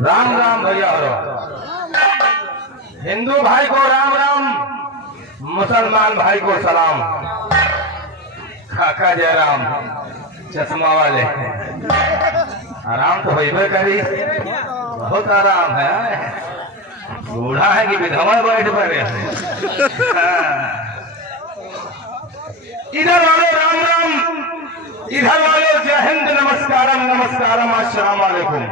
राम राम भैया। हिंदू भाई को राम राम, मुसलमान भाई को सलाम। काका जयराम चश्मा वाले, आराम तो वही करी, बहुत आराम है। बूढ़ा है कि विधवा बैठ पड़े। इधर वाले राम राम, इधर वाले जय हिंद, नमस्कारम नमस्कारम, अस्सलाम वालेकुम।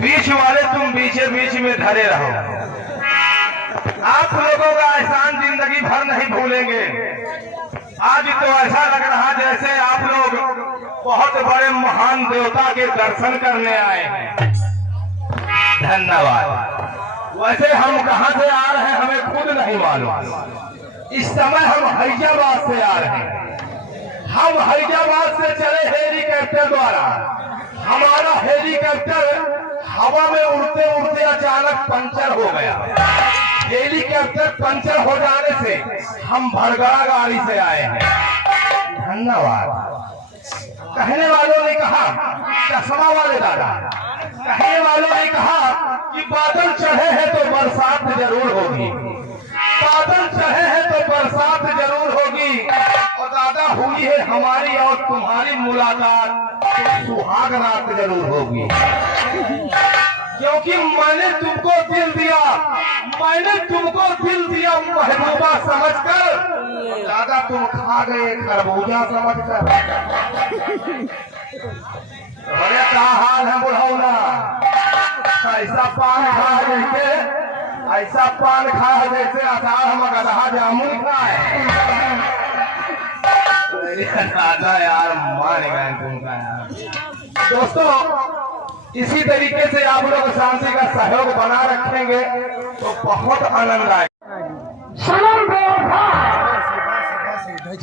बीच वाले तुम बीचे बीच में धरे रहो। आप लोगों का एहसान जिंदगी भर नहीं भूलेंगे। आज तो ऐसा लग रहा जैसे आप लोग बहुत बड़े महान देवता के दर्शन करने आए हैं। धन्यवाद। वैसे हम कहां से आ रहे हैं हमें खुद नहीं मालूम। इस समय हम हैदराबाद से आ रहे हैं। हम हैदराबाद से चले हेलीकॉप्टर द्वारा। हमारा हेलीकॉप्टर हवा में उड़ते उड़ते अचानक पंचर हो गया। हेलीकॉप्टर पंचर हो जाने से हम भड़गड़ा गाड़ी से आए हैं। धन्यवाद। कहने वालों ने कहा, चश्मा वाले दादा, कहने वालों ने कहा कि बादल चढ़े हैं तो बरसात जरूर होगी। बादल चढ़े हैं तो बरसात जरूर होगी। और दादा हुई है हमारी और तुम्हारी मुलाकात तो सुहाग रात जरूर होगी। क्योंकि मैंने तुमको दिल दिया, मैंने तुमको दिल दिया महबूबा समझकर। दादा तुम खा गए खरबूजा समझकर। अरे क्या हाल है बुढ़ौला, ऐसा पान खा जैसे, ऐसा पान खा जैसे अचार हम गधा जामुन खाए। दादा यार मान गए तुमका यार। दोस्तों इसी तरीके से आप लोग शांति का सहयोग बना रखेंगे तो बहुत आनंद आएगा। सनम बेवफा,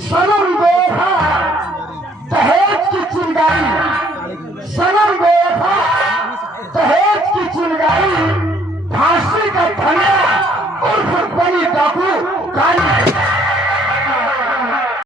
सनम बेवफा दहेज की चिंगारी, सनम बेवफा दहेज की चिंगारी, फांसी का फंदा उर्फ बनी डाकू